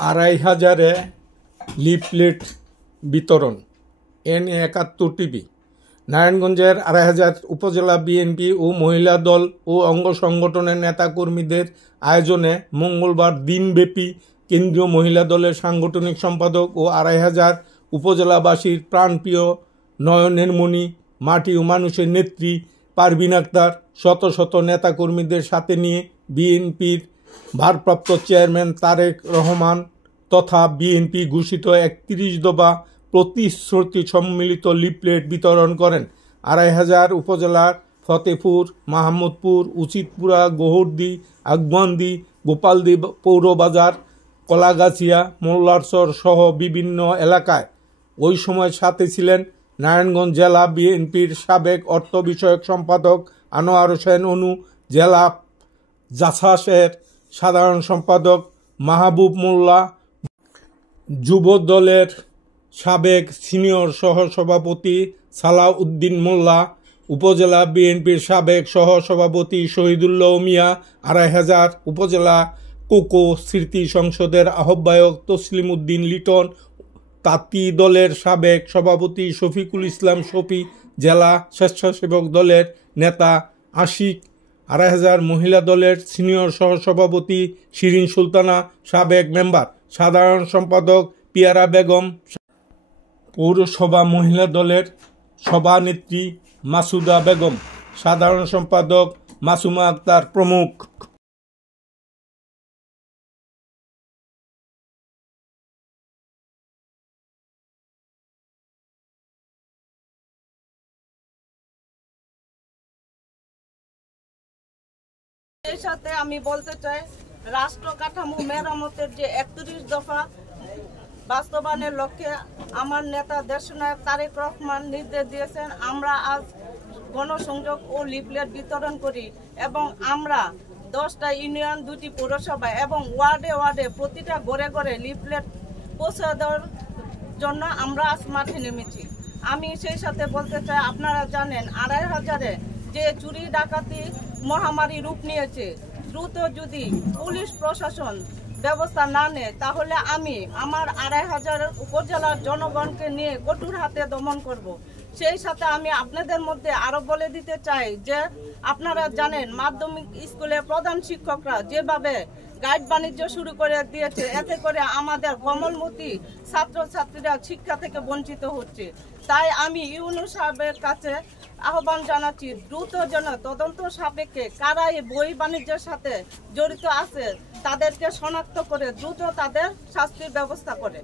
2,500 leaflet বিতরণ। N71 TV. নারায়ণগঞ্জের 2,500 উপজেলা বিএনপি ও মহিলা দল ও অঙ্গ সংগঠনের নেতাকর্মীদের আয়োজনে মঙ্গলবার দিনব্যাপী কেন্দ্রীয় মহিলা দলের সাংগঠনিক সম্পাদক ও 2,500 উপজেলাবাসীর প্রাণপ্রিয় নয়নের মণি, মাটি ও মানুষের নেত্রী পারভিন আক্তার শত শত নেতাকর্মীদের সাথে নিয়ে বিএনপির ভারপ্রাপ্ত চেয়ারম্যান তারেক রহমান তথা বিএনপি ঘোষিত 31 দফা প্রতিশ্রুতি সম্মিলিত লিফলেট বিতরণ করেন। 2,500 উপজেলার ফতেপুর, মাহমুদপুর, উচিতপুরা, গোহরদী, আগমন্দি, গোপালদী পৌরবাজার, কলাগাছিয়া, মোল্লারচর সহ বিভিন্ন এলাকায়। ওই সময় সাথে ছিলেন নারায়ণগঞ্জ জেলা বিএনপির সাবেক অর্থ বিষয়ক সম্পাদক আনোয়ার হোসেন অনু, জেলা জাসাসের সাধারণ সম্পাদক মাহবুব মোল্লা, যুব দলের সাবেক সিনিয়র সহসভাপতি সালাউদ্দিন মোল্লা, উপজেলা বিএনপির সাবেক সহসভাপতি শহীদুল্লাহ মিয়া, 2,500 উপজেলা কোকো স্মৃতি সংসদের আহ্বায়ক তসলিম উদ্দিন লিটন, তাঁতি দলের সাবেক সভাপতি শফিকুল ইসলাম শফি, জেলা স্বেচ্ছাসেবক দলের নেতা আশিক, 2,500 মহিলা দলের সিনিয়র সহসভাপতি শিরিন সুলতানা, সাবেক মেম্বার, সাধারণ সম্পাদক পিয়ারা বেগম, পৌরসভা মহিলা দলের সভানেত্রী মাসুদা বেগম, সাধারণ সম্পাদক মাসুমা আক্তার প্রমুখ। এই সাথে আমি বলতে চাই, রাষ্ট্র কাঠামো মেরামতের যে 31 দফা বাস্তবায়নের লক্ষ্যে আমার নেতা দেশনায়ক তারেক রহমান নির্দেশ দিয়েছেন। আমরা আজ গণসংযোগ ও লিফলেট বিতরণ করি এবং আমরা 10টা ইউনিয়ন, 2টি পৌরসভা এবং ওয়ার্ডে ওয়ার্ডে প্রতিটা ঘরে ঘরে লিফলেট পৌঁছে দেওয়ার জন্য আমরা আজ মাঠে নেমেছি। আমি সেই সাথে বলতে চাই, আপনারা জানেন 2,500-এ যে চুরি ডাকাতি মহামারী রূপ নিয়েছে, দ্রুত যদি পুলিশ প্রশাসন ব্যবস্থা না নেয় তাহলে আমি আমার 2,500 উপজেলার জনগণকে নিয়ে কঠোর হাতে দমন করব। সেই সাথে আমি আপনাদের মধ্যে আরো বলে দিতে চাই যে আপনারা জানেন মাধ্যমিক স্কুলে প্রধান শিক্ষকরা যেভাবে গাইড বাণিজ্য শুরু করে দিয়েছে, এতে করে আমাদের কমলমতি ছাত্রছাত্রীরা শিক্ষা থেকে বঞ্চিত হচ্ছে। তাই আমি ইউনূস সাহেবের কাছে আহ্বান জানাচ্ছি, দ্রুত যেন তদন্ত সাপেক্ষে কারা এই বই বাণিজ্যের সাথে জড়িত আছে তাদেরকে শনাক্ত করে দ্রুত তাদের শাস্তির ব্যবস্থা করে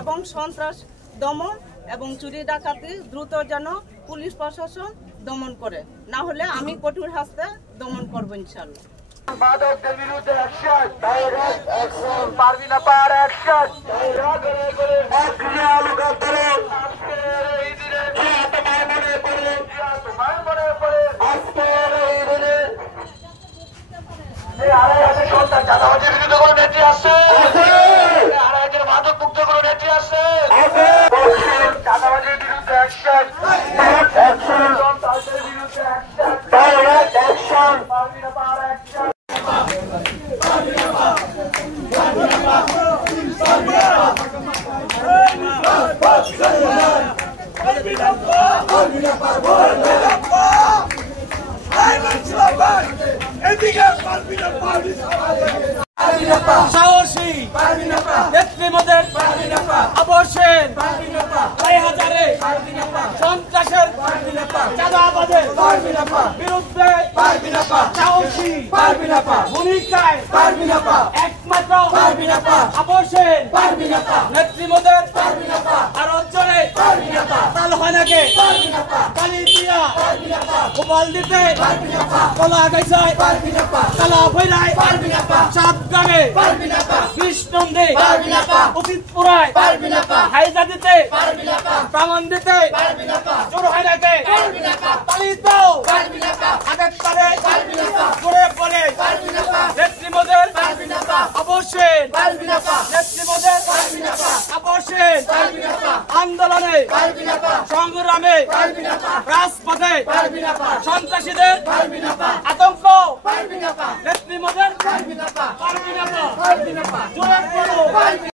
এবং সন্ত্রাস দমন এবং চুরি ডাকাতি দ্রুত যেন পুলিশ প্রশাসন দমন করে, না হলে আমি কঠোর হাতে দমন করবো ইনশাল্লাহ। মাদকদের বিরুদ্ধে অ্যাকশন, ডাইরেক্ট অ্যাকশন, পারবি না পার অ্যাকশন, চাঁদাবাজির বিরুদ্ধে কোনো নেত্রী আসছে, 2,500 মাদক মুক্ত কোনো নেত্রী আসছে, চাঁদাবাজির বিরুদ্ধে অ্যাকশন, সন্ত্রাসের বিরুদ্ধে অ্যাকশন, ডাইরেক্ট অ্যাকশন, পারবি না পার অ্যাকশন। সাহসী নেত্রীমদের আবশ্যেন 2,500-এ সন্ত্রাসের চাঁদাবাজের বিরুদ্ধে সাহসী ভূমিকায় একমাত্র আবশ্যেন নেত্রীমদের আর অঞ্চলে তালহানাকে কালিপিয়া গোপাল দিতে কলা গাইছায় কালা ভৈরায় সাতগ্রামে কৃষ্ণন্দে উচিতপুরায় হাইজা দিতে প্রামাণ দিতে চোরহানাকে পালিয়ে দাও হাতের তারে করে পড়ে নেত্রীমদের অবশ্যই নেত্রীমদের অবশ্যই আন্দোলনে সংগ্রামে রাজপথে সন্ত্রাসীদের আতঙ্ক নেত্রীমদের পারবি না পা, পারবি না পা, পারবি না পা, জোরে বলো।